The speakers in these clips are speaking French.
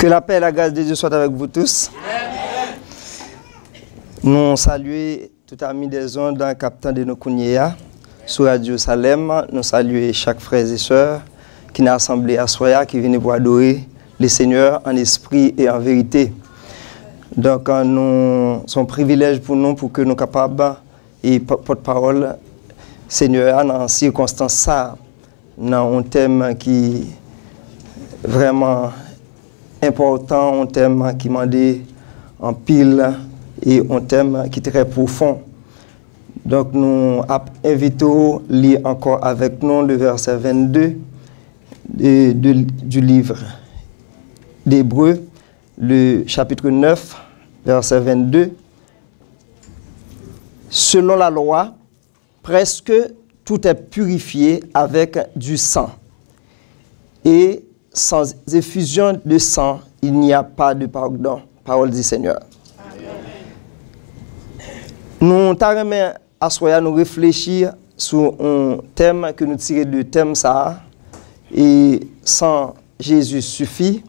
Que la paix et la grâce de Dieu soient avec vous tous. Amen. Nous saluons tout ami des ondes, capitaine de nos Kounia, sur Radio Salem. Nous saluons chaque frère et sœur qui est assemblé à Soya, qui viennent pour adorer le Seigneur en esprit et en vérité. Donc, c'est un privilège pour nous pour que nous soyons capables et porte-parole Seigneur dans circonstances ça, dans un thème qui est vraiment important, un thème qui m'a dit en pile et un thème qui est très profond. Donc nous invitons à lire encore avec nous le verset 22 du livre d'Hébreux, le chapitre 9, verset 22. Selon la loi, presque tout est purifié avec du sang. Et sans effusion de sang, il n'y a pas de pardon. Parole du Seigneur. Amen. Nous t'arrêtons à soya nous réfléchir sur un thème que nous tirons du thème ça. Et sans Jésus suffit.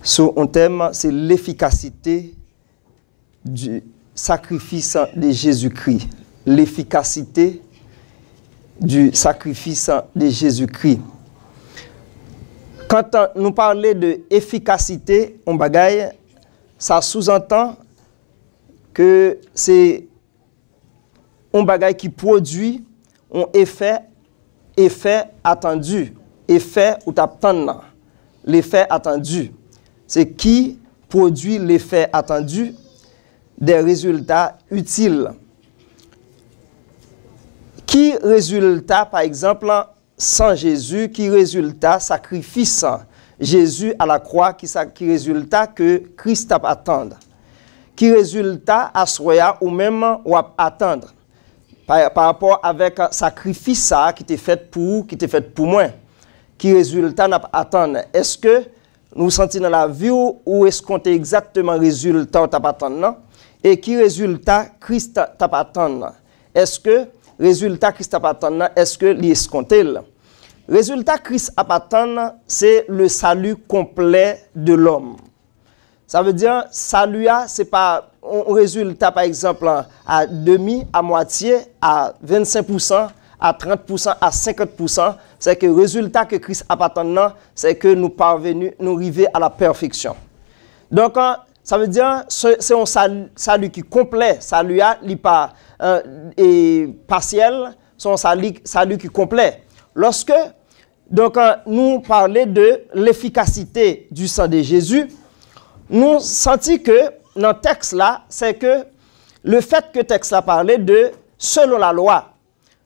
Sur un thème, c'est l'efficacité du sacrifice de Jésus-Christ. L'efficacité du sacrifice de Jésus-Christ. Quand nous parlons d'efficacité, on bagaille, ça sous-entend que c'est un bagaille qui produit un effet attendu, effet ou t'attends. L'effet attendu, c'est qui produit l'effet attendu des résultats utiles. Qui résultat, par exemple, sans Jésus, qui résultat sacrifice Jésus à la croix, qui résultat que Christ a attendre, qui résultat à soya ou même ou à attendre par rapport avec sacrifice ça qui était fait pour moi, qui résultat n'a attendre. Est-ce que nous sentons dans la vie ou est-ce qu'on est exactement résultat t'a attendre et qui résultat Christ t'a attendre? Est-ce que résultat Christ a attendre, est-ce que l'escompté? Résultat Christ a attendre, c'est le salut complet de l'homme. Ça veut dire salut c'est pas un résultat par exemple à demi, à moitié, à 25%, à 30%, à 50%, c'est que le résultat que Christ a attendre, c'est que nous parvenons, nous arrivons à la perfection. Donc ça veut dire c'est un salut qui est complet, salut n'est pas et partiel, c'est un salut qui est complet. Lorsque nous parlons de l'efficacité du sang de Jésus, nous sentons que dans le texte là, c'est que le fait que le texte là parlait de selon la loi,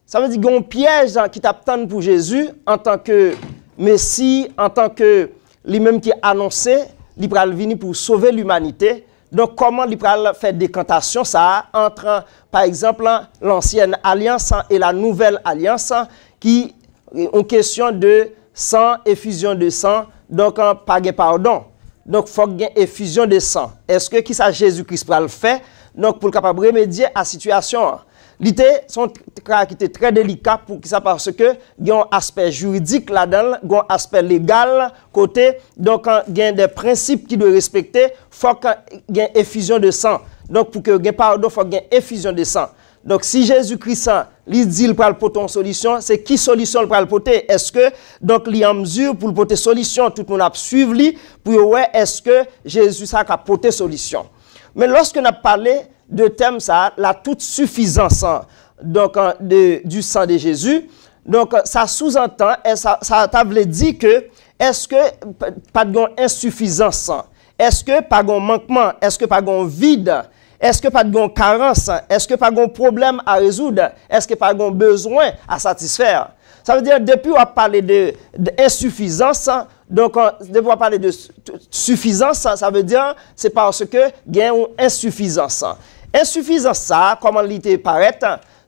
ça veut dire qu'il y a un piège qui t'attend pour Jésus en tant que Messie, en tant que lui-même qui est annoncé, il va venir pour sauver l'humanité. Donc comment il va faire décantation ça entre par exemple l'ancienne alliance et la nouvelle alliance qui une question de sang, effusion de sang, donc pas de pardon. Donc, il faut qu'il y ait une effusion de sang. Est-ce que qui ça Jésus-Christ va le faire? Donc, pour capable remédier à la situation. L'idée, c'est un cas qui était très délicat pour ça parce que il y a un aspect juridique là-dedans, il y a un aspect légal côté. Donc, il y a des principes qui doivent respecter. Il faut qu'il y ait une effusion de sang. Donc, pour que il y ait pardon, il faut qu'il y ait une effusion de sang. Donc, si Jésus-Christ, il dit qu'il va porter une solution, c'est qui solution il va porter? Est-ce que, donc, il est en mesure pour porter solution, tout le monde a suivi pour voir est-ce que Jésus a porté solution? Mais lorsque nous avons parlé de thème, ça, la toute suffisance donc, du sang de Jésus, donc, ça sous-entend, et ça veut dire que, est-ce que pas de insuffisance? Est-ce que pas de manquement? Est-ce que pas de vide? Est-ce que pas de carence? Est-ce que pas de problème à résoudre? Est-ce que pas de besoin à satisfaire? Ça veut dire, depuis on a parlé d'insuffisance, donc depuis on a parlé de suffisance, ça veut dire, c'est parce que il y a une insuffisance. Insuffisance, ça, comment l'idée paraît,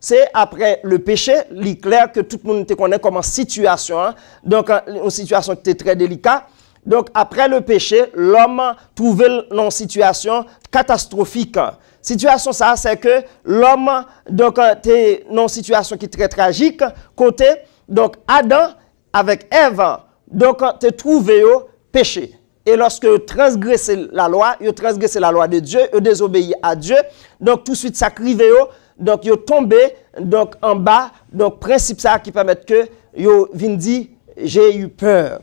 c'est après le péché, il est clair que tout le monde te connaît comme situation, donc une situation qui était très délicate. Donc, après le péché, l'homme trouvait dans une situation catastrophique. Situation ça, c'est que l'homme, donc, est dans une situation qui est très tragique. Côté, donc, Adam avec Ève, donc, te trouvé au péché. et lorsque ils transgressent la loi de Dieu, ils désobéissent à Dieu, donc tout de suite ça crive, donc ils tombent donc en bas, donc principe ça qui permet que ils viennent dire j'ai eu peur.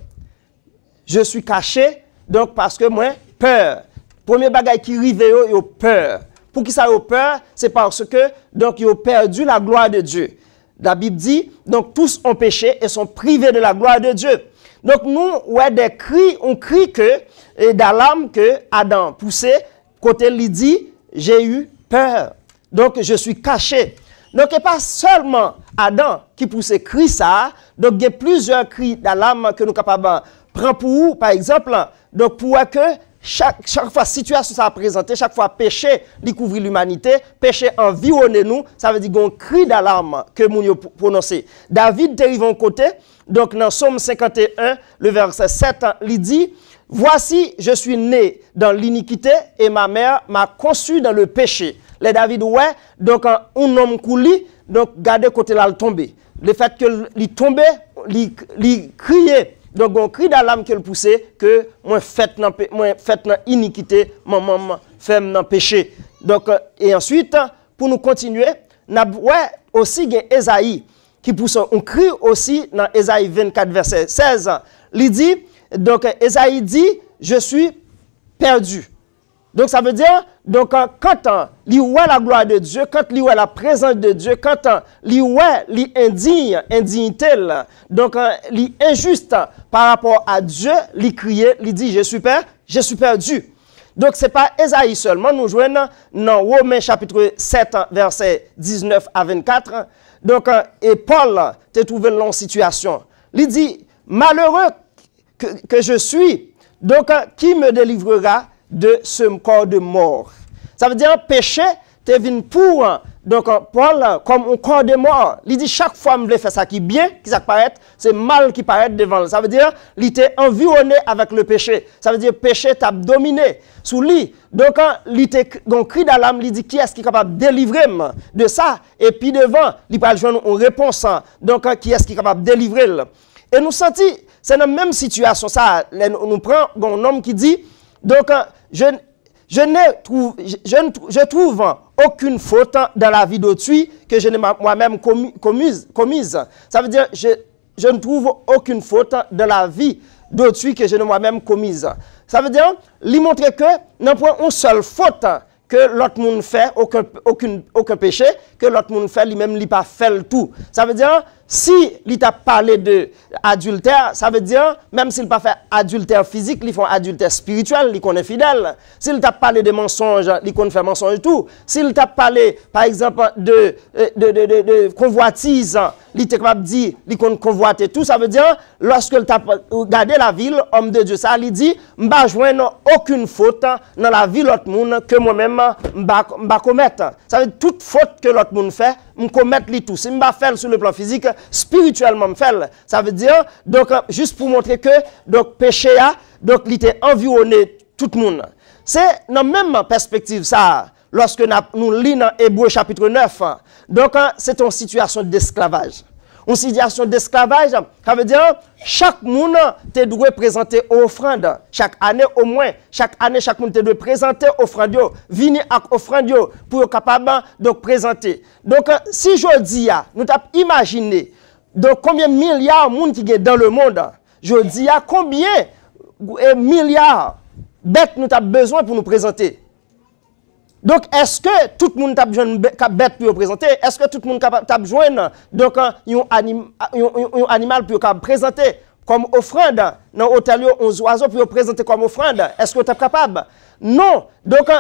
Je suis caché donc parce que moi peur. Premier bagage qui rive yo peur. Pour qui ça yo peur, c'est parce que donc ils ont perdu la gloire de Dieu. La Bible dit donc tous ont péché et sont privés de la gloire de Dieu. Donc nous des cris, on crie que d'alarme que Adam poussait côté il dit j'ai eu peur. Donc je suis caché. Donc il n'y a pas seulement Adam qui poussait cri ça, donc il y a plusieurs cris d'alarme que nous sommes capables de prendre pour vous, par exemple, donc pour que chaque fois situation ça a présenté, chaque fois péché découvre l'humanité, péché environne nous, ça veut dire qu'on cri d'alarme que nous prononcer. David est arrivé en côté, donc dans Psaume 51, le verset 7, il dit voici, je suis né dans l'iniquité et ma mère m'a conçu dans le péché. Les David ouais, donc un homme couli, donc gardez côté là le tomber. Le fait que il tombait, il criait. Donc on crie d'alarme qu'elle poussait que moi fait dans iniquité, maman fait dans péché. Donc et ensuite pour nous continuer, n'a ouais aussi gen Ésaïe qui pousse on crie aussi dans Ésaïe 24 verset 16. Il dit donc Ésaïe dit je suis perdu. Donc ça veut dire donc quand il voit la gloire de Dieu, quand il voit la présence de Dieu, quand il voit l'indignité, donc il injuste par rapport à Dieu, il crie, il dit je suis perdu. Donc ce n'est pas Ésaïe seulement, nous jouons dans Romains chapitre 7 verset 19 à 24. Donc et Paul te trouvé dans une situation. Il dit malheureux que je suis, donc qui me délivrera de ce corps de mort. Ça veut dire péché te venu pour donc Paul comme un corps de mort. Il dit chaque fois me faire ça qui bien, qui ça paraît, c'est mal qui paraît devant. Ça veut dire il était environné avec le péché. Ça veut dire péché t'a dominé sous lui. Donc il était donc cri d'alarme, il dit qui est-ce qui est capable de délivrer de ça et puis devant, il pas joindre une réponse. Donc qui est-ce qui est capable de délivrer. Et nous senti c'est dans la même situation ça nous prend un homme qui dit donc je trouve aucune faute dans la vie d'autrui que je n'ai moi-même commise. Ça veut dire je ne trouve aucune faute dans la vie d'autrui que je n'ai moi-même commise. Ça veut dire lui montrer que n'a pas une seule faute que l'autre monde fait, aucun péché, que l'autre monde fait, lui-même, il pas fait le tout. Ça veut dire, si il t'a parlé de adultère, ça veut dire, même s'il n'a pas fait adultère physique, il fait adultère spirituel, il connaît fidèle. S'il t'a parlé de mensonge, il connaît faire mensonge tout. S'il t'a parlé, par exemple, de convoitise, il est capable de dire, il connaît convoiter tout. Ça veut dire, lorsque il t'a regardé la ville, homme de Dieu, ça, il dit, je ne joindre aucune faute dans la vie de l'autre monde que moi-même, je ne commettre. Ça veut dire, toute faute que l'autre monde fait, je commettre tout. Si je ne fais sur le plan physique, spirituellement, je fais. Ça veut dire, donc, juste pour montrer que, donc, péché, donc, il était environné tout le monde. C'est dans la même perspective, ça, lorsque nous lisons dans Hébreux chapitre 9. Donc, c'est une situation d'esclavage. Une situation d'esclavage, ça veut dire chaque monde te doit présenter offrande. Chaque année au moins, chaque année, chaque monde te doit présenter offrande. Venir avec offrande pour être capable de présenter. Donc, si je dis, nous avons imaginé donc, combien de milliards de monde qui sont dans le monde. Je dis, combien de milliards de bêtes nous avons besoin pour nous présenter. Donc, est-ce que tout le monde a besoin de bête pour présenter? Est-ce que tout le monde a besoin donc un animal pour présenter comme offrande? Dans l'hôtel, on oiseaux pour présenter comme offrande. Est-ce que tu es capable? Non. Donc,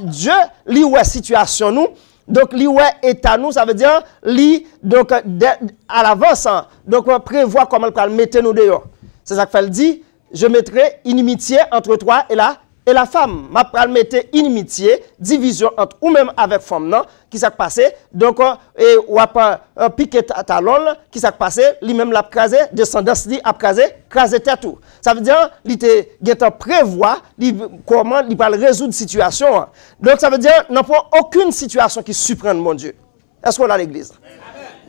Dieu, lui, ouais situation nous. Donc, lui, ouais état nous, ça veut dire, lui, donc, à l'avance, donc, on prévoit comment il va mettre nous dehors. C'est ça qu'il dit, je mettrai inimitié entre toi et la femme. Ma pral mette inimitié, division entre ou même avec femme non qui s'est passé. Donc et ou pas piquer talon qui s'est passé, lui même l'a crasé, descendance li a crasé tête tout. Ça veut dire il était prévoir comment il va résoudre situation. Donc ça veut dire n'a pas aucune situation qui surprenne mon Dieu. Est-ce qu'on a l'église?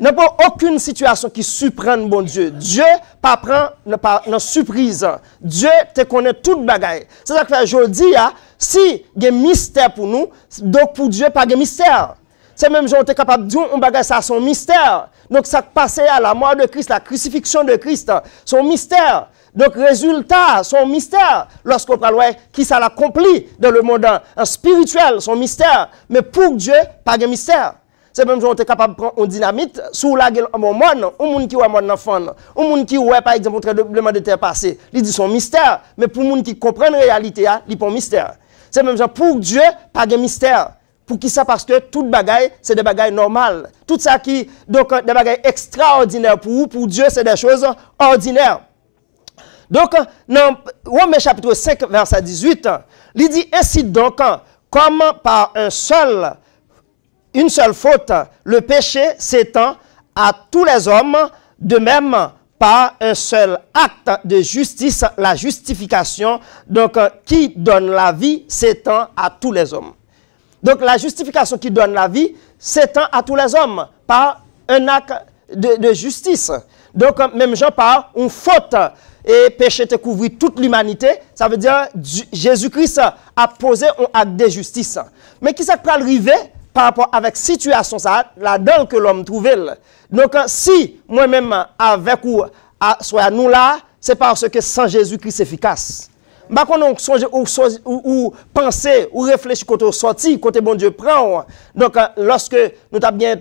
N'a pas aucune situation qui surprenne bon Dieu. Dieu pas prend pas surprise. Dieu te connaît toute bagaille. C'est ça que fait aujourd'hui si il y a un mystère pour nous, donc pour Dieu pas de mystère. C'est même gens est capable de dire on bagaille ça son mystère. Donc ça passé à la mort de Christ, la crucifixion de Christ, son mystère. Donc résultat, son mystère, lorsqu'on parle qui ça l'accomplit dans le monde spirituel, son mystère. Mais pour Dieu, pas de mystère. C'est même gens capable de prendre une dynamite sous la gueule mon monde, un monde qui voit mon enfant, un monde qui voit par exemple un tremblement de terre passé, il dit son mystère, mais pour monde qui comprend la réalité, il pas mystère. C'est même gens pour Dieu, pas de mystère. Pour qui ça? Parce que toute bagaille, c'est des bagailles normales. Tout ça qui, donc, des bagailles extraordinaires pour Dieu, c'est des choses ordinaires. Donc, dans Romains chapitre 5, verset 18, il dit ainsi donc, comme par une seule faute, le péché s'étend à tous les hommes, de même par un seul acte de justice, la justification, donc, qui donne la vie, s'étend à tous les hommes. Donc la justification qui donne la vie s'étend à tous les hommes par un acte de justice. Donc même gens par une faute et péché te couvre toute l'humanité, ça veut dire Jésus-Christ a posé un acte de justice. Mais qui ça peut arriver par rapport avec situation ça là-dedans que l'homme trouvait. Donc si moi-même avec ou soit nous là, c'est parce que sans Jésus-Christ c'est efficace. Bah qu'on songe ou penser ou réfléchir côté sorti côté bon Dieu prend. Donc lorsque nous t'a bien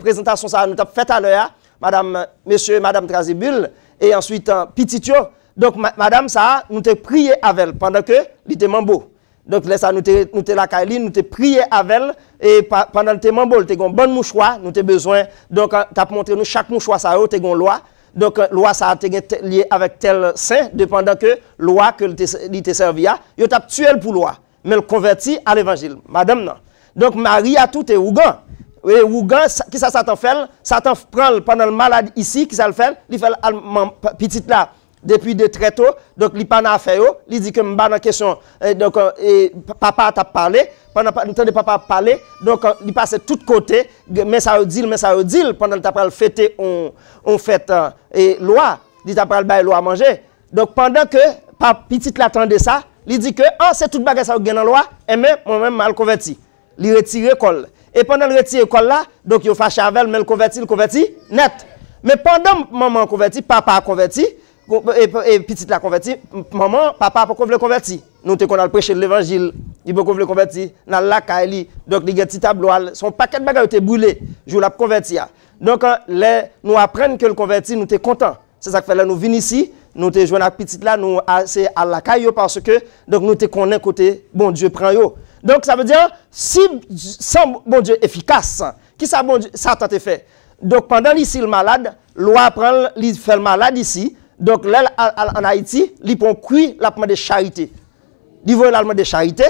présentation ça nous t'a fait à l'heure madame monsieur madame Trazibul et ensuite Petitio. Donc madame ça nous t'a prié avec elle pendant que il était mambo. Donc là ça nous t'ai la Kaili nous t'ai prié avec elle et pendant le mambo t'ai un bon mouchoir nous t'ai besoin donc t'as montré nous chaque mouchoir ça t'ai une loi. Donc, loi ça a été lié avec tel saint, dépendant que loi que il te servi à, il t'a tué pour loi, mais le converti à l'évangile. Madame non. Donc Marie a tout est ougan. Et ougan qui ça Satan fait? Satan prend pendant le malade ici qui ça le fait, il fait petite là depuis de très tôt, donc il pas n'a fait il dit que m'ba dans question donc papa t'a parlé pendant temps de papa parler donc il passe tout côté mais ça dit pendant le t'a fêter on fête et loi il t'a parlé bail loi à manger donc pendant que papa petite l'attendait ça il dit que c'est toute bagarre ça gagne dans loi et mais moi même mal converti il retire école et pendant le retirer école là donc il fâché avec mais le converti net mais pendant maman converti papa a converti et petite la converti maman papa pas le converti nous te qu'on a prêcher l'évangile il peut le converti dans la Kaili donc les petit tableau son paquet de bagages était brûlé jour la converti donc nous apprendre que le converti nous t'es content c'est ça que fait là nous venir ici nous te joindre la petite là nous c'est à la caillou parce que donc nous te connaît côté bon Dieu prend yo donc ça veut dire si sans bon Dieu efficace qui ça bon Dieu ça t'a fait donc pendant ici le malade loi prend il fait le malade ici. Donc là, en Haïti, ils prend cuit l'allement de charité. Ils voient l'allement de charité.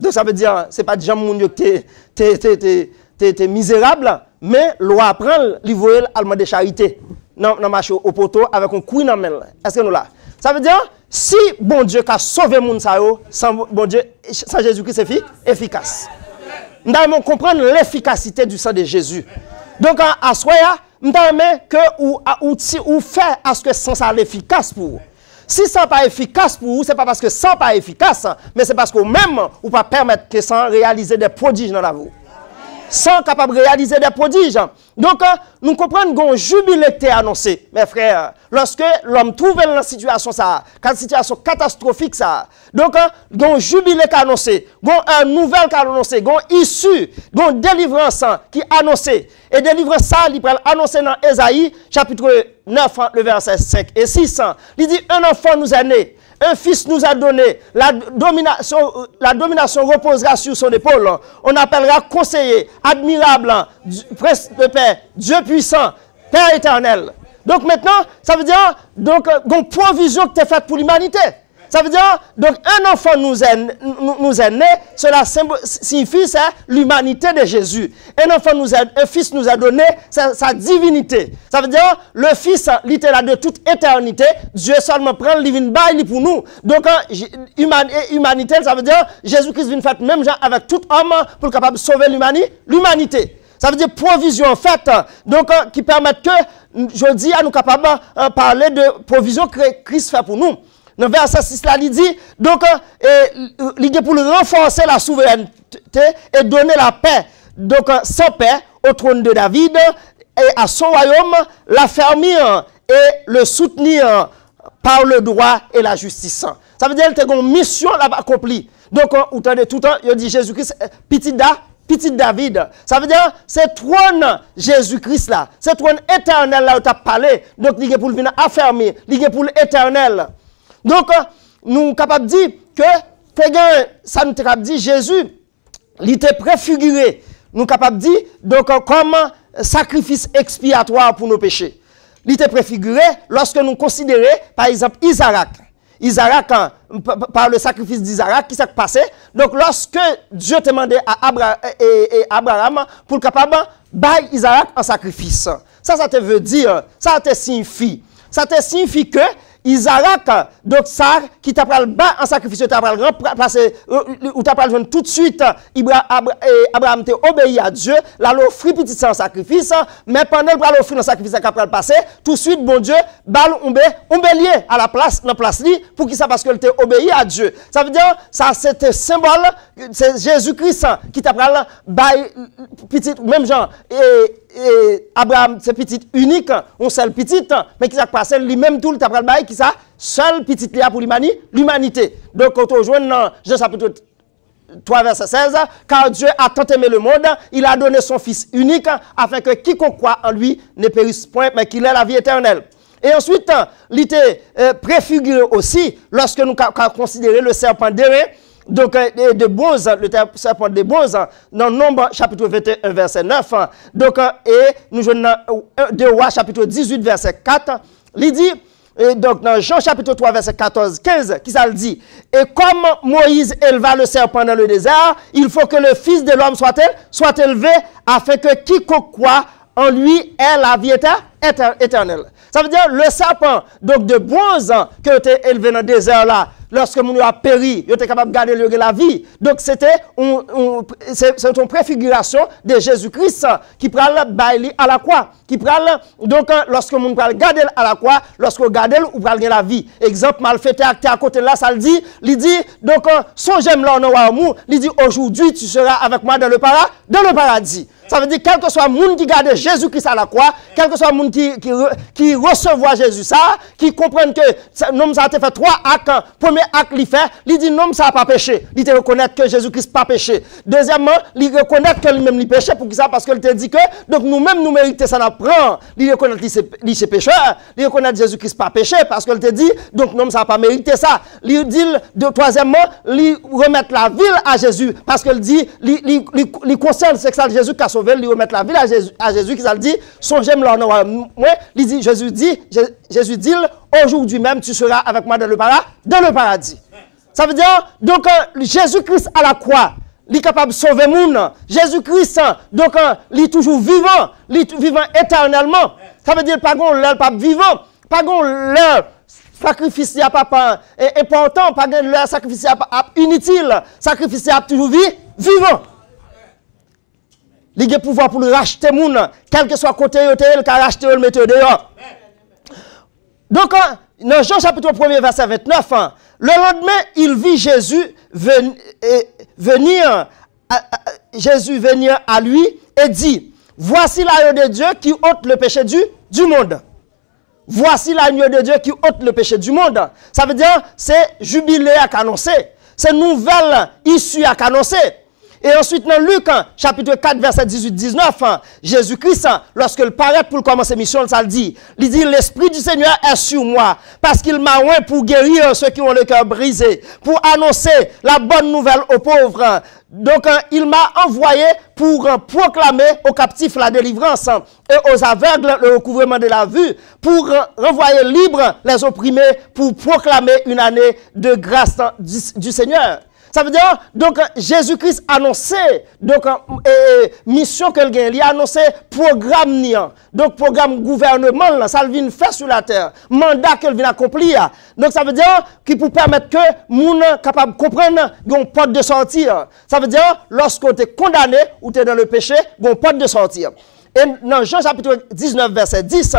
Donc ça veut dire, c'est pas des gens qui t'es misérable, mais loi prend, ils voient l'allement de charité. Non, marché au poteau avec un cuit dans main. Est-ce que nous là? Ça veut dire, si bon Dieu a sauvé moun sa yo, sans bon Dieu, sans Jésus-Christ c'est efficace. Nous devons comprendre l'efficacité du sang de Jésus. Donc à soya, nous devons que ou faire à ce que sang soit efficace pour vous. Si ça n'est pas efficace pour vous, ce n'est pas parce que ça n'est pas efficace, mais c'est parce que même ou pas permettre que ça réaliser des prodiges dans la vie. Sans capable de réaliser des prodiges. Donc, nous comprenons qu'un jubilé était annoncé, mes frères, lorsque l'homme trouve dans la situation, une situation catastrophique, ça. Donc, un jubilé qui est annoncé, une nouvelle qui est annoncée, une issue, une délivrance qui est annoncée. Et délivrance, ça, il peut annoncer dans Ésaïe, chapitre 9, le verset 5 et 6. Il dit, un enfant nous est né. Un fils nous a donné, la domination reposera sur son épaule. On appellera conseiller, admirable, prince de paix, Dieu puissant, Père éternel. Donc maintenant, ça veut dire, donc, une provision qui est faite pour l'humanité. Ça veut dire, donc, un enfant nous est né, cela signifie l'humanité de Jésus. Un fils nous a donné sa divinité. Ça veut dire, le fils, littéral de toute éternité, Dieu seulement prend le divin bail pour nous. Donc, humanité, ça veut dire, Jésus-Christ vient faire même genre avec tout homme pour capable de sauver l'humanité. Ça veut dire provision en fait, donc qui permettent que, je dis, à nous capables de parler de provision que Christ fait pour nous. Dans le verset 6 là, il dit, donc, il est pour renforcer la souveraineté et donner la paix, donc sans paix au trône de David et à son royaume, l'affermir et le soutenir par le droit et la justice. Ça veut dire qu'il a une mission accomplie. Donc, vous entendez tout le temps, il dit Jésus-Christ, petit David. Ça veut dire, c'est trône Jésus-Christ là, c'est trône éternel là où tu as parlé. Donc, il est pour venir affermir, il est pour l'éternel. Donc, nous sommes capables de dire que, ça nous capable de dire, Jésus, il était préfiguré. Nous sommes capables de dire, donc, comme sacrifice expiatoire pour nos péchés. Il était préfiguré lorsque nous considérons, par exemple, Isaac. Isaac, par le sacrifice d'Isaac, qui s'est passé. Donc, lorsque Dieu demandait à Abraham pour le capable de Isaac en sacrifice. Ça te veut dire, ça te signifie. Ça te signifie que Isaac, donc ça, qui t'a pris le bas en sacrifice, t'a pris le remplacer, ou t'a pris tout de suite, Abraham t'a obéi à Dieu, là, l'offrir petit sans sacrifice, mais pendant le l'offrir dans sacrifice, qu'il a passé, tout de suite, bon Dieu, balle un bélier à la place, dans place li, pour qui ça, parce qu'il t'a obéi à Dieu. Ça veut dire, ça, c'est un symbole, c'est Jésus-Christ qui t'a pris le petit, même genre, et Abraham, c'est petit unique, on seul petit, mais qui s'est passé lui-même tout le temps qui ça seul petit là pour l'humanité. Donc quand on rejoint dans Jean chapitre 3 verset 16, car Dieu a tant aimé le monde, il a donné son fils unique afin que quiconque croit en lui ne périsse point mais qu'il ait la vie éternelle. Et ensuite, il était préfiguré aussi lorsque nous considérons le serpent d'airain. Donc, de Boz, le serpent de Boz, dans Nombre chapitre 21, verset 9. Donc, et nous jouons dans 2 Rois chapitre 18, verset 4. Il dit, et donc dans Jean chapitre 3, verset 14, 15, qui ça le dit? Et comme Moïse éleva le serpent dans le désert, il faut que le Fils de l'homme soit élevé, afin que quiconque croit en lui ait la vie éternelle. Ça veut dire le serpent donc de bronze que tu as élevé dans le désert là, lorsque mon a péri, il était capable de garder la vie. Donc c'était c'est une préfiguration de Jésus-Christ qui prend à la croix, qui prend donc lorsque mon prend garder à la croix, lorsque garder ou prend la vie. Exemple malfaiteur à côté là, ça le dit, il dit donc son j'aime là en il dit aujourd'hui tu seras avec moi dans le paradis. Ça veut dire, quel que soit le monde qui garde Jésus-Christ à la croix, quel que soit le monde qui recevoir Jésus, ça, qui comprenne que l'homme ça a fait 3 actes. Premier acte, il fait, il dit, l'homme ça n'a pas péché. Il te reconnaître que Jésus-Christ n'a pas péché. Deuxièmement, il reconnaît que lui-même il péché. Pour qui ça? Parce qu'il te dit que, donc nous-mêmes, nous méritons ça, n'apprend. Il reconnaît qu'il est pécheur. Il reconnaît que Jésus-Christ n'a pas péché. Parce qu'il te dit, donc l'homme ça n'a pas mérité ça. Il dit, troisièmement, il remet la ville à Jésus. Parce qu'il dit, il concerne c'est ça Jésus qui a sauvé, lui remettre la ville à Jésus qui ça le dit, son j'aime là, moi, il dit, Jésus dit, aujourd'hui même tu seras avec moi dans le paradis. Ça veut dire, donc, Jésus-Christ à la croix, il est capable de sauver le monde. Jésus-Christ, donc, il est toujours vivant éternellement. Ça veut dire, pas qu'on l'heure, pas vivant, pas qu'on l'heure. Sacrifice n'est pas important, pas qu'on l'heure, sacrifice n'est inutile, sacrifice n'est toujours vivant. Il a pouvoir pour le racheter les gens, quel que soit côté, il a racheté le mettre dehors. Donc, dans Jean chapitre 1, verset 29, le lendemain, il vit Jésus venir à lui et dit, voici l'agneau de Dieu qui ôte le péché du monde. Voici l'agneau de Dieu qui ôte le péché du monde. Ça veut dire, c'est jubilé à annoncer. C'est nouvelle issue à annoncer. Et ensuite, dans Luc, chapitre 4, verset 18-19, Jésus-Christ, lorsqu'il paraît pour commencer mission, ça le dit. Il dit, l'Esprit du Seigneur est sur moi, parce qu'il m'a oint pour guérir ceux qui ont le cœur brisé, pour annoncer la bonne nouvelle aux pauvres. Donc, il m'a envoyé pour proclamer aux captifs la délivrance et aux aveugles le recouvrement de la vue, pour renvoyer libres les opprimés, pour proclamer une année de grâce du Seigneur. Ça veut dire, donc, Jésus-Christ annonçait, donc, mission qu'il gagne, il a annoncé programme, donc, programme gouvernement, là, ça vient faire sur la terre, mandat qu'il vient accomplir. Donc, ça veut dire qu'il peut permettre que les gens capable de comprendre une porte de sortir. Ça veut dire, lorsqu'on est condamné ou tu es dans le péché, une porte de sortir. Et dans Jean chapitre 19, verset 10,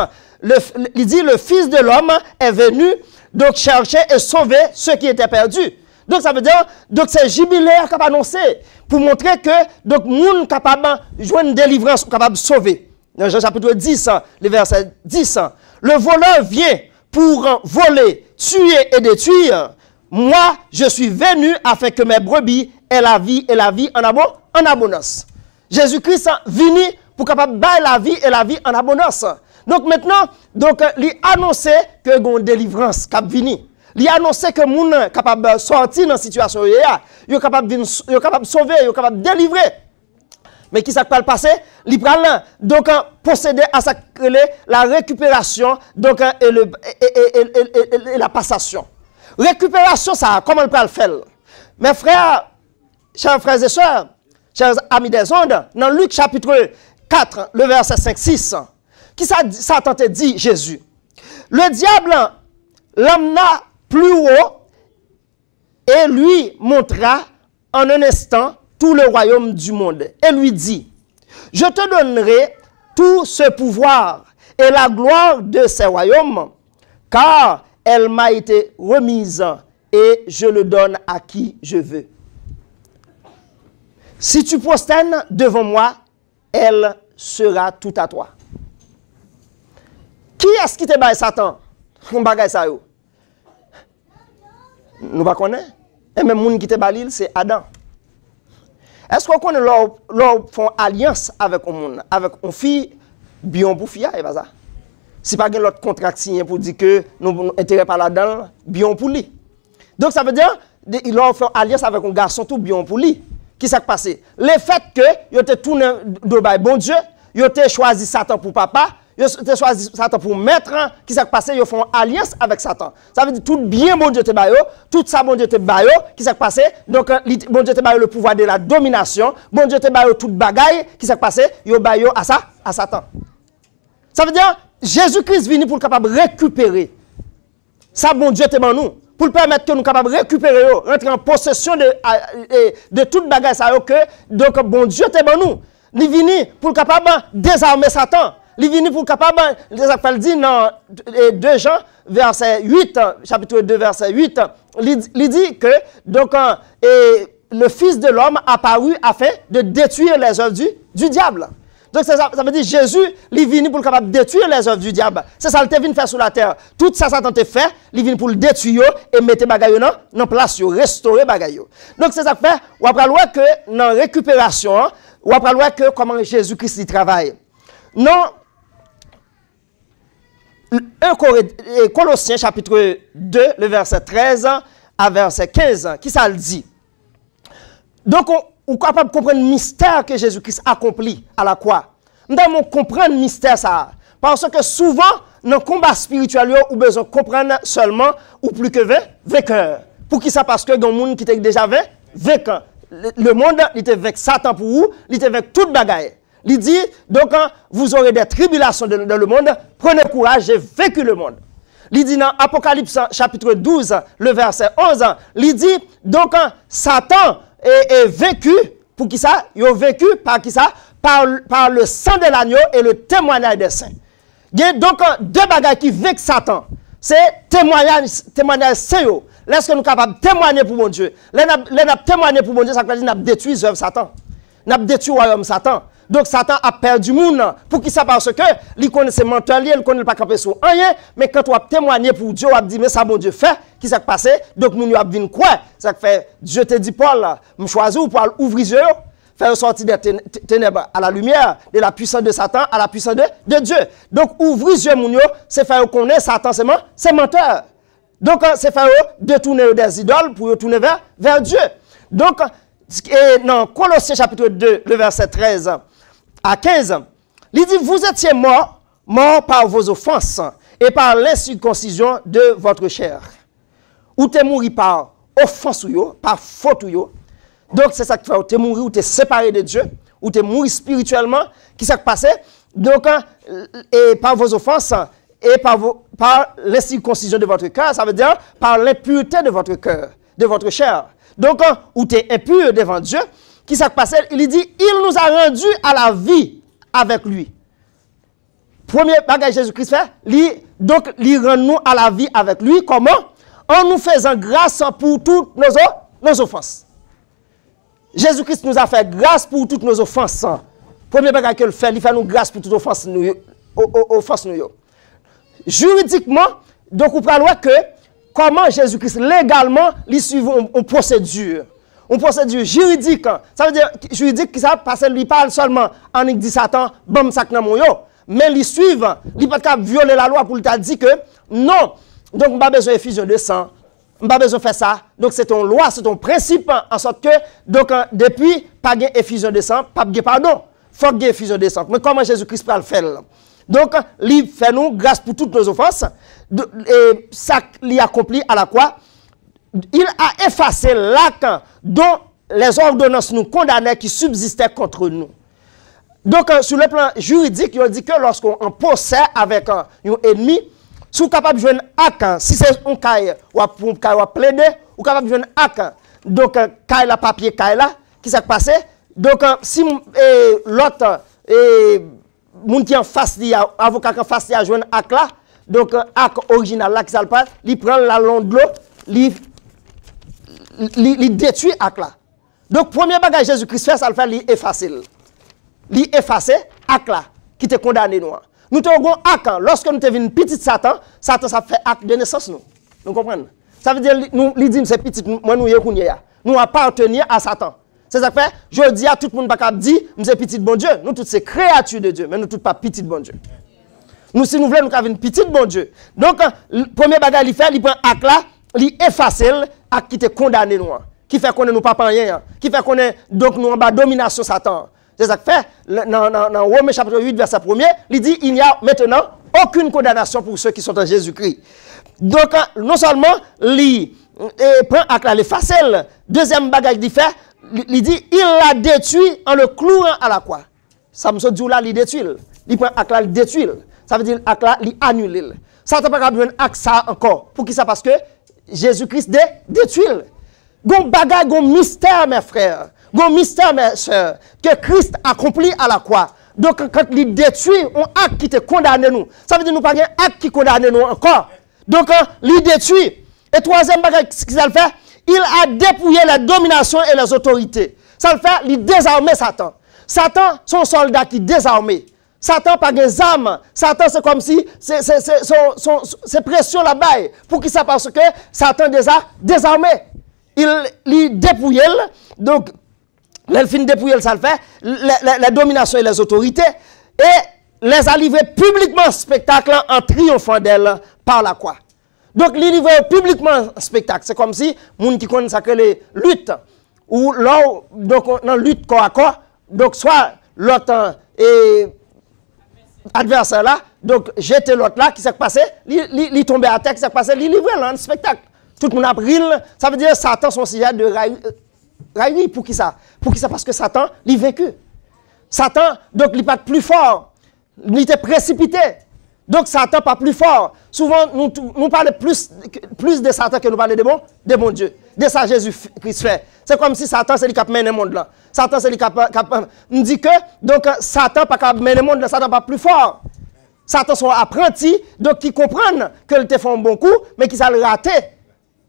il dit, le Fils de l'homme est venu, donc, chercher et sauver ceux qui étaient perdus. Donc, ça veut dire, donc, c'est jubilaire qui a annoncé pour montrer que, donc, monde capable de jouer une délivrance, capable de sauver. Dans Jean chapitre 10, le verset 10, le voleur vient pour voler, tuer et détruire. Moi, je suis venu afin que mes brebis aient la vie et la vie en abondance. Jésus-Christ est venu pour capable de la vie et la vie en abondance. Donc, maintenant, donc, il a annoncé que il y a une délivrance qui vient. Il a annoncé que les gens sont capables de sortir dans la situation, ils sont capables de sauver, ils sont capables de délivrer. Mais qui s'est passé? Il prend donc procéder à la récupération donc, et la passation. Récupération, ça, comment il peut le faire? Mes frères, chers frères et sœurs, chers amis des ondes, dans Luc chapitre 4, le verset 5-6, qui ça tenté dit Jésus? Le diable l'emmena plus haut et lui montra en un instant tout le royaume du monde et lui dit, je te donnerai tout ce pouvoir et la gloire de ces royaumes, car elle m'a été remise et je le donne à qui je veux. Si tu prosternes devant moi, elle sera tout à toi. Qui est-ce qui te baille Satan? On bagaille ça yo. Nous ne connaissons pas. Et même les gens qui te baillent, c'est Adam. Est-ce qu'on connaît leur font alliance avec un monde, avec une fille, bien pour fille, et pas ça? Si pas l'autre contrat signé pour dire que nous intérêt pas là-dedans, bien pour lui. Donc ça veut dire, ils leur font alliance avec un garçon tout bien pour lui. Qui s'est passé? Le fait que, ils ont tourné de bon Dieu, ils ont choisi Satan pour papa, ils ont choisi Satan pour maître, qui s'est passé, ils font alliance avec Satan. Ça veut dire tout bien bon Dieu te baille, tout ça bon Dieu te baille, qui s'est passé, donc bon Dieu te baille le pouvoir de la domination, bon Dieu te baille toute bagaille, qui s'est passé, ils baille à Satan. Ça veut dire, Jésus-Christ venu pour capable récupérer. Ça bon Dieu te baille nous, pour permettre que nous capables de récupérer, rentrer en possession de toute bagaille ça que donc bon Dieu te baille nous. Il venu pour capable désarmer Satan. Il venu pour capable, il dit dans 2 Jean, verset 8, chapitre 2, verset 8, il dit que donc, le Fils de l'homme apparu afin de détruire les œuvres du diable. Donc ça veut dire Jésus, il venu pour capable détruire les œuvres du diable. C'est ça qu'il venu faire sur la terre. Tout ça, Satan te fait, il venu pour le détruire et mettre bagaille dans place, restaurer bagaille. Donc c'est ça que fait, on va voir que dans la récupération, on va voir que comment Jésus-Christ y travaille. Non, 1 Colossiens chapitre 2, le verset 13 à verset 15, qui ça le dit? Donc, on est capable de comprendre le mystère que Jésus-Christ accomplit à la croix. Nous devons comprendre le mystère ça. Parce que souvent, dans le combat spirituel, on a besoin de comprendre seulement ou plus que vainqueur. Pour qui ça? Parce que il y a des gens qui étaient déjà vainqueurs. Le monde, il était avec Satan pour vous, il était avec toute bagaille. Il dit, donc, vous aurez des tribulations dans le monde, prenez courage, j'ai vaincu le monde. Il dit dans Apocalypse chapitre 12, le verset 11, il dit, donc, Satan est vaincu, pour qui ça? Il est vaincu par qui ça? Par le sang de l'agneau et le témoignage des saints. Il y a donc 2 bagages qui vainquent Satan. C'est témoignage saint. Est-ce que nous sommes capables de témoigner pour mon Dieu? Là, nous témoigner pour mon Dieu, ça veut dire que nous détruisons l'œuvre Satan. Nous détruisons le royaume Satan. Donc Satan a perdu le monde. Pour qui ça? Parce que il connaît ses mentalités, il connaît pas camper sur rien, mais quand on a témoigné pour Dieu, on a dit mais ça bon Dieu fait, qui s'est passé? Donc nous avons vu quoi? Ça fait Dieu te dit Paul, me choisir pour ouvrir les yeux, faire sortir des ténèbres à la lumière, de la puissance de Satan à la puissance de Dieu. Donc ouvrir les yeux c'est faire connaître Satan c'est menteur. Donc c'est faire détourner des idoles pour tourner vers Dieu. Donc dans Colossiens chapitre 2, le verset 13 à 15, il dit, vous étiez morts par vos offenses et par l'incirconcision de votre chair. Ou t'es mouru par offense ou par faute ou. Donc c'est ça qui fait ou tu es mourir ou tu es séparé de Dieu ou tu es mourir spirituellement qui s'est passé. Donc et par vos offenses et par l'incirconcision de votre cœur, ça veut dire par l'impureté de votre cœur, de votre chair. Donc où tu es impur devant Dieu, qui s'est passé, il dit il nous a rendu à la vie avec lui. Premier bagage Jésus-Christ fait, donc il rend nous à la vie avec lui. Comment? En nous faisant grâce pour toutes nos offenses. Jésus-Christ nous a fait grâce pour toutes nos offenses. Premier bagage qu'il fait, il fait nous grâce pour toutes nos offenses. Juridiquement, donc on peut voir que comment Jésus-Christ légalement il suit une procédure. Une procédure juridique. Ça veut dire juridique ça parce qu'il parle seulement en dit Satan, bam sac nan mon yo. Mais ils suivent, ils ne peuvent pas violer la loi pour lui dire que non, donc on n'a pas besoin d'effusion de sang, on n'a pas besoin de faire ça. Donc c'est une loi, c'est un principe, en sorte que, donc depuis, pas d'effusion de sang, pas de pardon, il faut qu'il y ait effusion de sang. Mais comment Jésus-Christ peut le faire? Donc, il fait nous grâce pour toutes nos offenses, et ça qu'il accompli à la croix, il a effacé l'acte dont les ordonnances nous condamnaient qui subsistaient contre nous. Donc, sur le plan juridique, il dit que lorsqu'on possède avec un ennemi, si vous êtes capable de jouer un acte, si c'est un cas ou plaider, vous êtes capable de jouer un acte, donc, cas la papier, cas là, qui s'est passé. Donc, si l'autre, moun qui en face, avocat en face, il a joué un acte là, donc, acte original là, qui s'est passé, il prend la longue de l'eau, il détruit acte là. Donc, premier bagage Jésus-Christ fait, ça le fait, il efface. Li effacer acte là qui te condamné nous. Nous te avons acte lorsque nous te vinn petit Satan, Satan ça fait acte de naissance nous. Nous comprenons? Ça veut dire nous li dit c'est petit moi nous yekounya. Nous appartenir à Satan. C'est ça que fait je dis à tout le monde pas cap dire nous c'est petit bon Dieu. Nous toutes ces créatures de Dieu mais nous toutes pas petit bon Dieu. Nous si nous voulons nous ca vinn petit bon Dieu. Donc premier bagage il fait il prend acte là, il effacer acte qui te condamné nous. Qui fait qu'on ne nous pas rien, qui fait qu'on est donc nous en bas domination Satan. C'est ça que fait, dans Romains chapitre 8, verset 1er, il dit il n'y a maintenant aucune condamnation pour ceux qui sont en Jésus-Christ. Donc, non seulement, il prend acte les facile, deuxième bagage qu'il fait, il dit il l'a détruit en le clouant à la croix. Ça me dit là, il détruit. Il prend acte il détruit. Ça veut dire acte là, il annule. Ça n'a pas besoin d'acte ça encore. Pour qui ça? Parce que Jésus-Christ détruit. Gon bagage, gon mystère, mes frères. Gon mystère, mes soeurs, que Christ accomplit à la croix. Donc, quand il détruit un acte qui te condamne nous, ça veut dire nous pas un acte qui condamne nous encore. Donc, il détruit. Et troisième bagage, ce qu'il fait, il a dépouillé la domination et les autorités. Ça le fait, il désarme Satan. Satan, son soldat qui désarmé. Satan pas des armes. Satan, c'est comme si c'est pression là-bas. Pour qui ça? Parce que Satan déjà désarmé. Il dépouille. Donc, l'elfine dépouille, ça le fait. La domination et les autorités. Et les a livrés publiquement en spectacle en triomphant d'elle par la croix. Donc, les livrer publiquement en spectacle. C'est comme si, moun qui connaît ça que les luttes, ou là, donc, on lutte corps à corps, donc, soit l'autre adversaire là, donc, jeter l'autre là, qui s'est passé, il tombé à terre, qui s'est passé, il livrer là, en spectacle. Tout le monde a pris, ça veut dire Satan son sujet de raillerie. Pour qui ça? Pour qui ça? Parce que Satan, il vaincu. Satan, donc, il n'est pas plus fort. Il était précipité. Donc, Satan pas plus fort. Souvent, nous parlons plus de Satan que nous parlons de bon Dieu. De ça, Jésus-Christ fait. C'est comme si Satan, c'est lui qui a mené le monde là. Satan, c'est lui qui a nous dit que, donc, Satan pas capable de mener le monde là. Satan pas plus fort. Satan sont apprentis, donc, qui comprennent qu'ils te font un bon coup, mais qui ça le raté.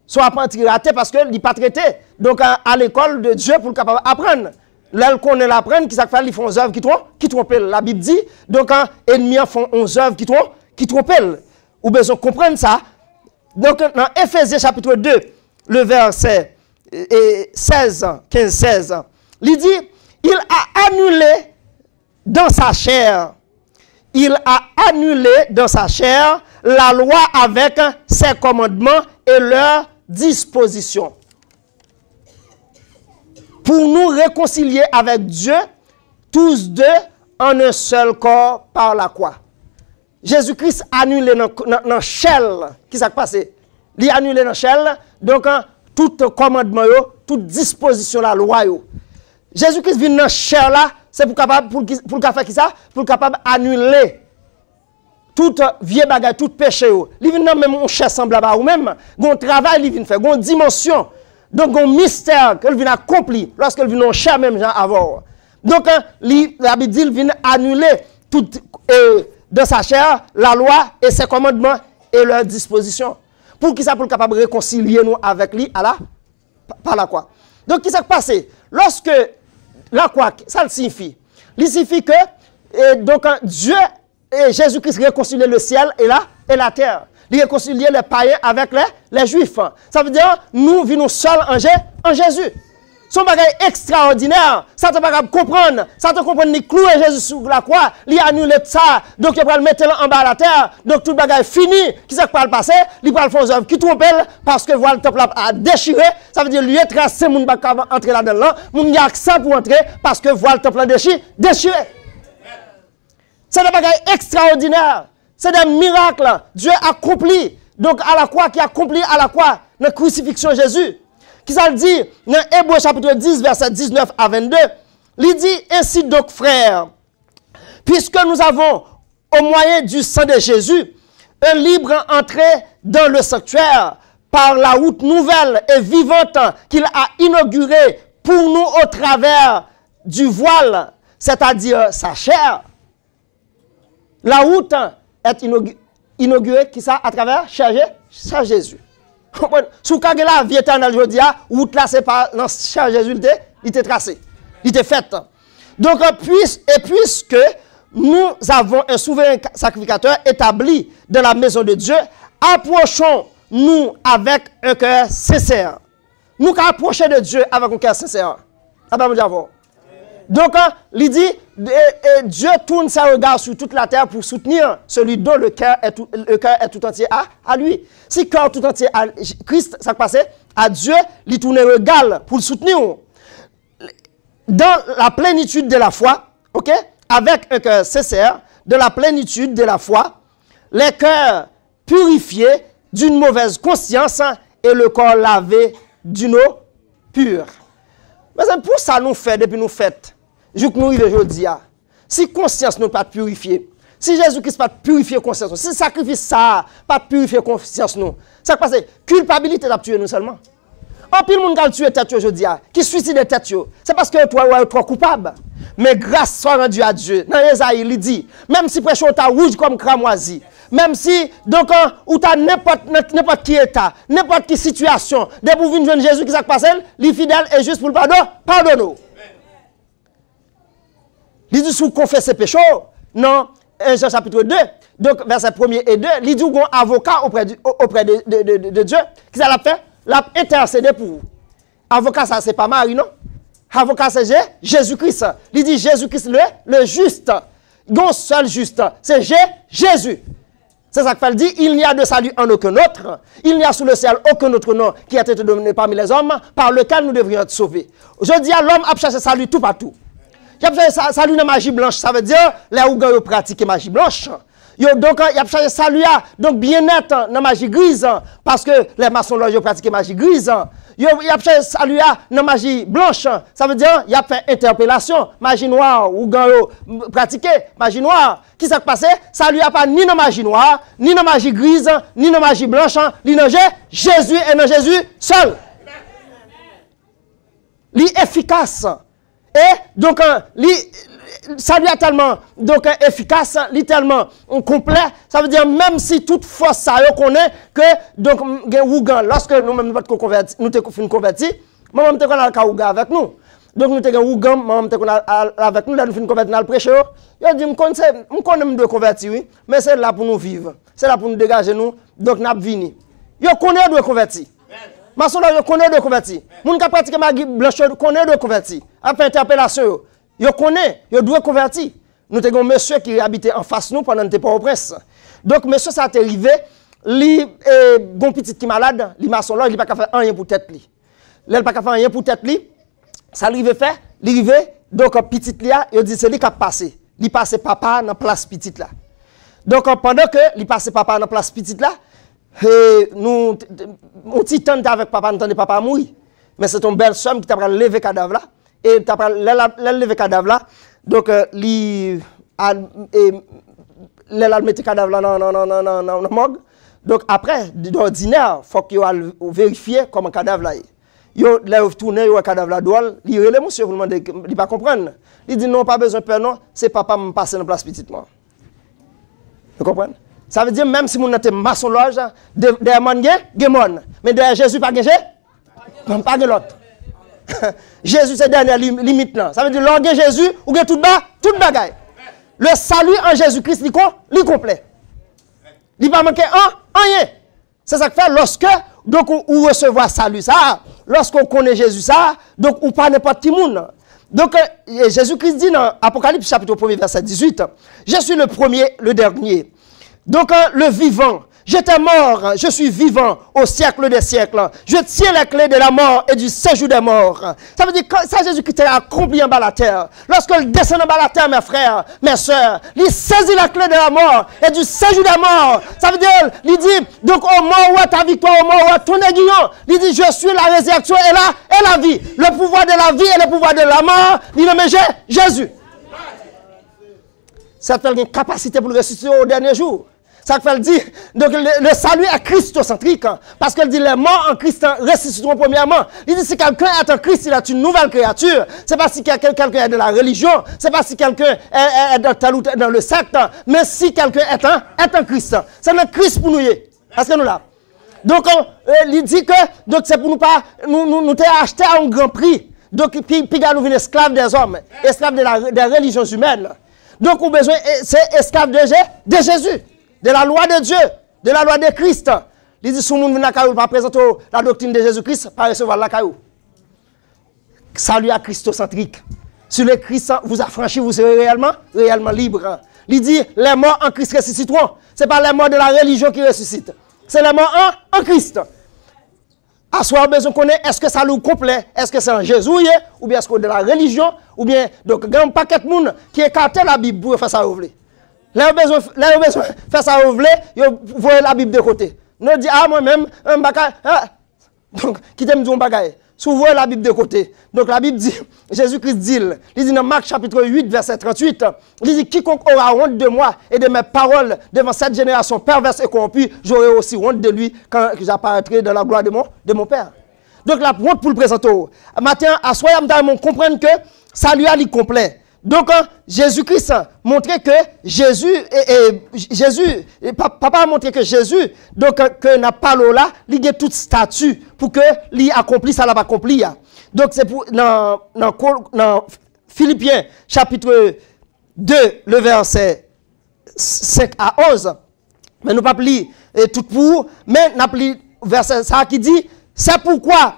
Soit apprenti raté parce qu'il n'est pas traité. Donc, à l'école de Dieu pour le capable apprendre. Là, qu'on l'apprenne, qui ça fait, ils font 11 œuvres qui trompent. La Bible dit, donc, ennemis font 11 œuvres qui trompent. Ou besoin comprendre ça. Donc, dans Éphésiens chapitre 2, le verset 15-16, il dit, il a annulé dans sa chair, la loi avec ses commandements et leurs dispositions. Pour nous réconcilier avec Dieu, tous deux en un seul corps par la croix. Jésus-Christ a annulé dans l'échelle qui s'est passé. Il a annulé dans l'échelle, donc tout commandement, toute disposition la loi. Jésus-Christ vient dans la chair là, c'est pour capable pour faire qui ça? Pour capable annuler tout vieux bagage, tout péché. Il vient même un chair semblable à ou même, un travail il vient faire, une dimension. Donc un mystère qu'il vient accomplir lorsqu'il vient en chair même genre avant. Donc la Bible dit il vient annuler tout de sa chair la loi et ses commandements et leurs dispositions. Pour qui ça pour capable réconcilier nous avec lui par la croix. Donc qui s'est passé? Lorsque la croix, ça le signifie. Il signifie que donc Dieu et Jésus-Christ réconciliaient le ciel et la terre. Il réconciliait les païens avec les juifs. Ça veut dire nous vivons seuls en Jésus. Son bagage extraordinaire, ça te pas comprendre, ça te comprendre ni clouer Jésus sur la croix, il annule ça, donc il va le mettre en bas à la terre, donc tout bagage fini, qui ça va le passer, il va le faire aux œuvres qui trompe parce que voilà le temple a déchiré, ça veut dire lui tracé moun ba entrer là-dedans, moun y a accès pour entrer parce que voilà le temple a déchiré. C'est un bagage extraordinaire, c'est des miracles, Dieu accompli, donc à la croix qui accomplit à la croix la crucifixion de Jésus. Qui ça le dit dans Hébreux chapitre 10, verset 19 à 22, il dit ainsi donc frères, puisque nous avons au moyen du sang de Jésus un libre entrée dans le sanctuaire par la route nouvelle et vivante qu'il a inaugurée pour nous au travers du voile, c'est-à-dire sa chair. La route est inaugurée qui ça à travers chair Jésus. Sous la vie éternelle, je dis, route là, c'est pas dans cher Jésus, il était tracé, il était fait. Donc, puisque nous avons un souverain sacrificateur établi dans la maison de Dieu, approchons-nous avec un cœur sincère. Nous approchons de Dieu avec un cœur sincère. Donc, il dit, Dieu tourne ses regards sur toute la terre pour soutenir celui dont le cœur est tout entier à lui. Si le cœur tout entier à Christ, ça passe à Dieu, il tourne le regard pour le soutenir. Dans la plénitude de la foi, ok, avec un cœur sincère, de la plénitude de la foi, les cœurs purifiés d'une mauvaise conscience et le corps lavé d'une eau pure. Mais pour ça nous fait depuis nous fêtes. Je nous arrive aujourd'hui. Si conscience nous pas purifiée, si Jésus-Christ pas purifier conscience, si sacrifice ça pas purifier conscience nous, ça passe culpabilité d'a tuer nous seulement. En pile monde qui tuer tête aujourd'hui, qui suicide tête c'est parce que toi tu es coupable. Mais grâce soit rendue à Dieu. Dans Ésaïe il dit, même si prêche ta rouge comme cramoisi, même si donc ou tu n'importe qui état, n'importe qui situation, dès pour venir jeune Jésus qui ça passe, il est fidèle et juste pour le pardon, pardonne-nous. Il dit sous confesser péché, non, 1 Jean chapitre 2, donc verset 1er et 2, il dit qu'on avocat auprès de Dieu, qui ça l'a fait? L'a intercédé pour vous. Avocat ça c'est pas Marie, non? Avocat c'est Jésus-Christ. Il dit Jésus-Christ le juste. Un seul juste, c'est Jésus. C'est ça qu'il dit, il n'y a de salut en aucun autre. Il n'y a sous le ciel aucun autre nom qui a été donné parmi les hommes par lequel nous devrions être sauvés. Je dis à l'homme a cherché salut tout partout. Il a cherché salut dans la magie blanche, ça veut dire les Ougans pratiquent magie blanche. Donc il a cherché salut donc bien-être dans la magie grise parce que les maçons là pratiquent magie grise. Il a cherché salut dans la magie blanche, ça veut dire il a fait interpellation, magie noire Ougans pratiquer magie noire. Qui s'est passé? Salut a pas ni dans magie noire, ni dans magie grise, ni dans magie blanche, ni dans Jésus et dans Jésus seul. Il est efficace. Et donc, ça lui est tellement donc, efficace, tellement complet. Ça veut dire même si toute force ça connaît que donc Ougan, lorsque nous-mêmes nous sommes convertis, nous sommes allés Ougan avec nous. Donc nous sommes Ougan, nous sommes avec nous, nous sommes convertis dans le prêcher. Il dit, nous connaissons de convertir, oui, mais c'est là pour nous vivre. C'est là pour nous dégager nous. Donc nous sommes venus. Nous connaissons de convertir. Maçon là, yo connaît de converti. Moun qui pratique magie blanche connaît de converti. Après interpellation, yo connaît, yo doit converti. Nous avons un monsieur qui habitait en face nous pendant n'était pas au presse. Donc monsieur ça est arrivé, li bon petit qui malade, li maçon là, il pas faire rien pour tête li. Là il pas faire rien pour tête li. Ça arrive fait, li arrivé donc petit li a, il dit c'est lui qui a passé. Il passe papa dans place petite là. Donc pendant que il passe papa dans place petite là, Et nous, on petit temps avec papa, nous entendons papa mourir. Mais c'est ton belle somme qui t'a levé le cadavre là. Et tu as levé le cadavre là. Donc, elle a mis le cadavre là dans la morgue. Donc, après, d'ordinaire, il faut qu'il vérifie comment le cadavre là est. Yo là tourner yo cadavre la doual, il relève monsieur vous demandez il pas comprendre. Il dit non pas besoin peur non, c'est papa me passer dans place petitement. Vous comprenez? Ça veut dire même si mon était maçon loge derrière mon gen mais derrière Jésus pas gen pas l'autre. Jésus c'est dernière limite là. Ça veut dire l'orgue Jésus ou gen tout bagaille. Le salut en Jésus-Christ li complet. Il pas manquer rien. C'est ça que fait lorsque donc on recevoir salut ça. Lorsqu'on connaît Jésus ça, donc on pas n'importe qui monde. Donc Jésus-Christ dit dans Apocalypse chapitre 1 verset 18, je suis le premier, le dernier. Donc le vivant, j'étais mort, je suis vivant au siècle des siècles. Je tiens la clé de la mort et du séjour des morts. Ça veut dire que ça Jésus-Christ a accompli en bas la terre. Lorsqu'il descend en bas la terre, mes frères, mes soeurs, il saisit la clé de la mort et du séjour des morts. Ça veut dire, il dit, donc au mort où ta victoire, au mort où ton aiguillon, il dit, je suis la résurrection et la vie. Le pouvoir de la vie et le pouvoir de la mort, il le met Jésus. Ça fait une capacité pour le ressusciter au dernier jour. Ça fait dire, donc le salut est christocentrique, parce qu'elle dit les morts en Christ ressusciteront premièrement. Il dit si quelqu'un est en Christ, il est une nouvelle créature. C'est pas si quelqu'un est de la religion, c'est pas si quelqu'un est dans tel ou tel, dans le secte, mais si quelqu'un est en Christ. C'est le Christ pour nous. Parce que nous là. Donc il dit que donc c'est pour nous pas nous t'es acheté à un grand prix. Donc puis nous venons esclaves des hommes, esclaves des religions humaines. Donc on besoin c'est esclaves de Jésus. De la loi de Dieu, de la loi de Christ. Il dit, si vous ne pas présenter la doctrine de Jésus-Christ, pas recevoir la caillou. Salut à christocentrique. Si le Christ vous a franchi, vous serez réellement libre. Il dit, les morts en Christ ressusciteront. Ce n'est pas les morts de la religion qui ressuscitent. C'est les morts en Christ. À soi, besoin de connaître, est-ce que ça nous complet? Est-ce que c'est en Jésus ou bien est-ce que c'est de la religion? Ou bien, donc, il y a un paquet de monde qui écarte la Bible pour faire ça ouvrir. Là, vous avez besoin de faire ça, vous voulez, vous voyez la Bible de côté. Nous dit, ah, moi-même, un bagage. Donc, qui t'aime dire un bagage. Si vous voyez la Bible de côté. Donc, la Bible dit, Jésus-Christ dit, il dit dans Marc chapitre 8, verset 38, il dit, quiconque aura honte de moi et de mes paroles devant cette génération perverse et corrompue, j'aurai aussi honte de lui quand j'apparaîtrai dans la gloire de mon Père. Donc, la honte pour le présenter. Matin, à soi, on comprend que ça lui a dit complet. Donc, Jésus-Christ montrait que papa a montré que Jésus, donc, que n'a pas là, il a toute statue pour que lui accomplisse ça l'a accompli. Donc, c'est pour, dans Philippiens, chapitre 2, le verset 5 à 11, mais nous pas lire tout pour, mais nous pas lire verset ça qui dit, c'est pourquoi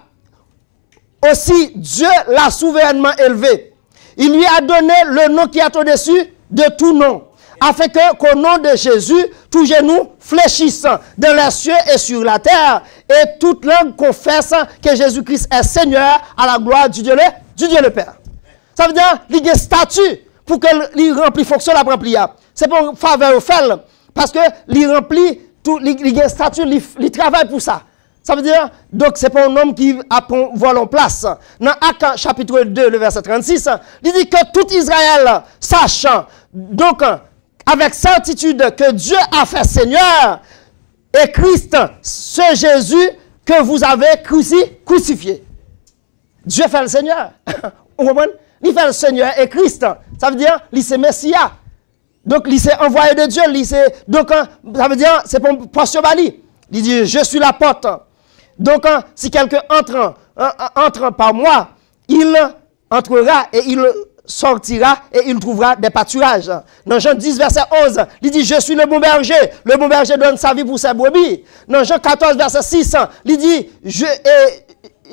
aussi Dieu l'a souverainement élevé. Il lui a donné le nom qui est au-dessus de tout nom, afin qu'au nom de Jésus, tout genou fléchisse dans les cieux et sur la terre, et toute langue confesse que Jésus-Christ est Seigneur à la gloire du Dieu le Père. Ça veut dire qu'il y a un statut pour qu'il remplit fonction la remplir. C'est pour faveur au fait, parce qu'il remplit tout, il y a un statut, il travaille pour ça. Ça veut dire, donc, c'est pas un homme qui voit en place. Dans Actes chapitre 2, le verset 36, il dit que tout Israël sache, donc, avec certitude que Dieu a fait Seigneur et Christ, ce Jésus que vous avez crucifié. Dieu fait le Seigneur. Vous comprenez? Il fait le Seigneur et Christ. Ça veut dire, il c'est Messia. Donc, il s'est envoyé de Dieu. Donc, ça veut dire, c'est pour Pasteur Bali. Il dit, je suis la porte. Donc, si quelqu'un entre par moi, il entrera et il sortira et il trouvera des pâturages. Dans Jean 10, verset 11, il dit, je suis le bon berger donne sa vie pour ses brebis. Dans Jean 14, verset 6, il dit,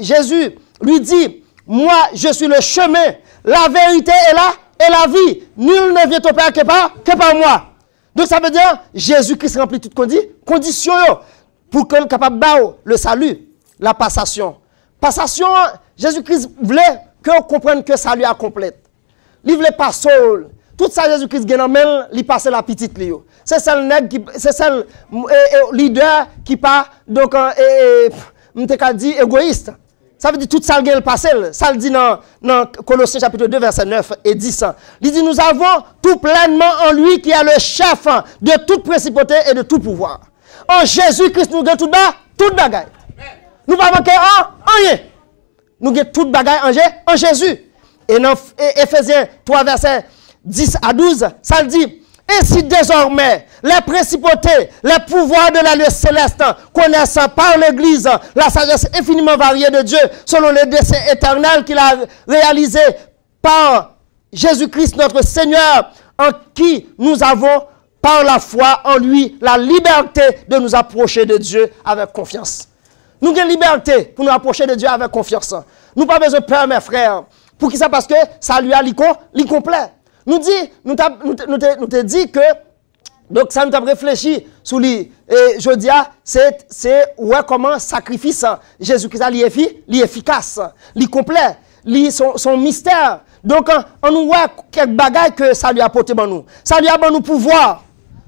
Jésus lui dit, moi, je suis le chemin, la vérité et la vie. Nul ne vient au Père que par moi. Donc, ça veut dire, Jésus-Christ remplit toutes conditions pour que le capable le salut, la passation. Passation, Jésus-Christ voulait qu'on comprenne que ça lui a complète. Il voulait pas seul. Tout ça, Jésus-Christ, il passe la petite. c'est seul nègre qui c'est seul leader qui pas donc dit égoïste. Ça veut dire tout ça le passé. Ça le dit dans Colossiens chapitre 2 verset 9 et 10. Il dit nous avons tout pleinement en lui qui est le chef de toute principauté et de tout pouvoir. En Jésus-Christ nous avons tout bagaille. Nous pas manquer rien. Nous avons tout bagaille en Jésus. Et dans Éphésiens 3 verset 10 à 12, ça le dit ainsi désormais, les principautés, les pouvoirs de la lumière céleste connaissent par l'Église la sagesse infiniment variée de Dieu selon les desseins éternels qu'il a réalisés par Jésus-Christ notre Seigneur, en qui nous avons par la foi en lui la liberté de nous approcher de Dieu avec confiance. Nous avons liberté pour nous approcher de Dieu avec confiance. Nous n'avons pas besoin de peur, mes frères. Pour qui ça? Parce que ça lui a complet. Nous te dit que, donc ça nous a réfléchi sur lui, et je dis, c'est ouais, comment sacrifice Jésus-Christ est efficace, il complet, son mystère. Donc, on nous voit quelques bagages que ça lui a apporté dans nous. Ça lui a donné nous pouvoir.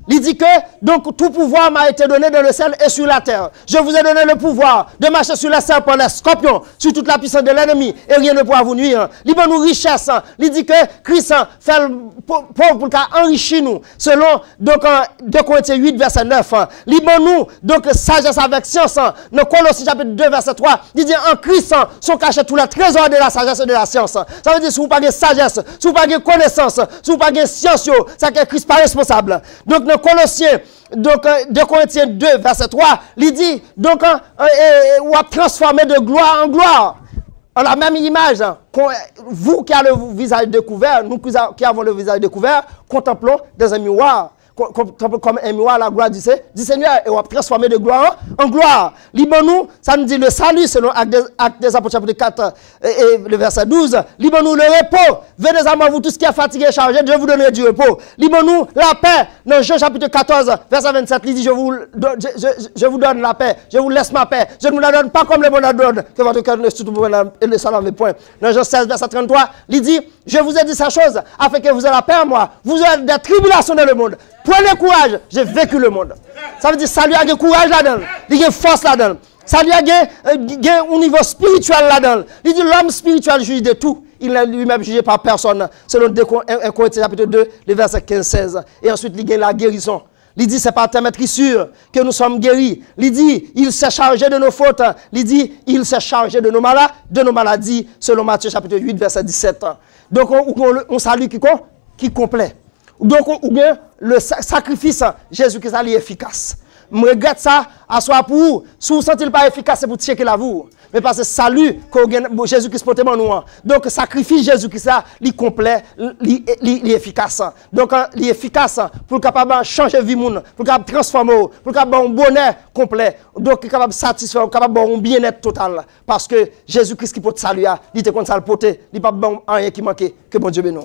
Il dit que, donc, tout pouvoir m'a été donné dans le ciel et sur la terre. Je vous ai donné le pouvoir de marcher sur les serpents, les scorpions, sur toute la puissance de l'ennemi, et rien ne pourra vous nuire. Il donne nous richesse. Il dit que Christ fait le pauvre pour enrichir nous, selon, donc, 2 Corinthiens 8, verset 9. Il donne nous, donc, sagesse avec science. Dans Colossiens chapitre 2, verset 3, il dit, en Christ, sont cachés tous les trésors de la sagesse et de la science. Ça veut dire, si vous n'avez pas de sagesse, si vous n'avez pas de connaissance, si vous n'avez pas de science, c'est que Christ n'est pas responsable. Donc, Colossiens, donc 2 Corinthiens 2, verset 3, il dit, donc, on va transformer de gloire en gloire. En la même image, vous qui avez le visage découvert, nous qui avons le visage découvert, contemplons dans un miroir. Comme un miroir, la gloire du Seigneur, et on va transformer de gloire en gloire. Libre-nous, ça nous dit le salut, selon Actes des Apôtres, chapitre 4, et le verset 12. Libre-nous le repos. Venez à moi, vous tous qui êtes fatigués et chargés, je vous donnerai du repos. Libre-nous la paix. Dans Jean, chapitre 14, verset 27, il dit je vous donne la paix, je vous laisse ma paix. Je ne vous la donne pas comme le monde la donne, que votre cœur ne se trouve et ne s'en point. Dans Jean 16, verset 33, il dit je vous ai dit ces choses afin que vous ayez la paix en moi. Vous aurez des tribulations dans le monde. Prenez courage, j'ai vécu le monde. Ça veut dire ça lui a du courage là-dedans, il y a force là-dedans. Ça lui a un niveau spirituel là-dedans. Il dit l'homme spirituel juge de tout. Il n'est lui-même jugé par personne. Selon 1 Corinthiens chapitre 2, les versets 15-16. Et ensuite, il y a la guérison. Il dit, c'est par ta maîtrisure que nous sommes guéris. Il dit, il s'est chargé de nos fautes. Il dit, il s'est chargé de nos maladies, selon Matthieu chapitre 8, verset 17. Donc, on salue qui complet. Donc, le sacrifice, Jésus-Christ est efficace. Je regrette ça, à soi pour vous. Si vous ne sentez pas efficace, c'est pour checker la vous. Mais parce que salut que Jésus-Christ porte dans nous. Donc, sacrifice Jésus-Christ, il est complet, il est efficace. Donc, il est efficace pour capable changer la vie, pour capable transformer, pour capable un bonheur complet. Donc, il est capable de satisfaire, capable un bien-être total. Parce que Jésus-Christ qui porte salut, il était comme ça le porter, il n'y a pas rien qui manque, que bon Dieu bénisse.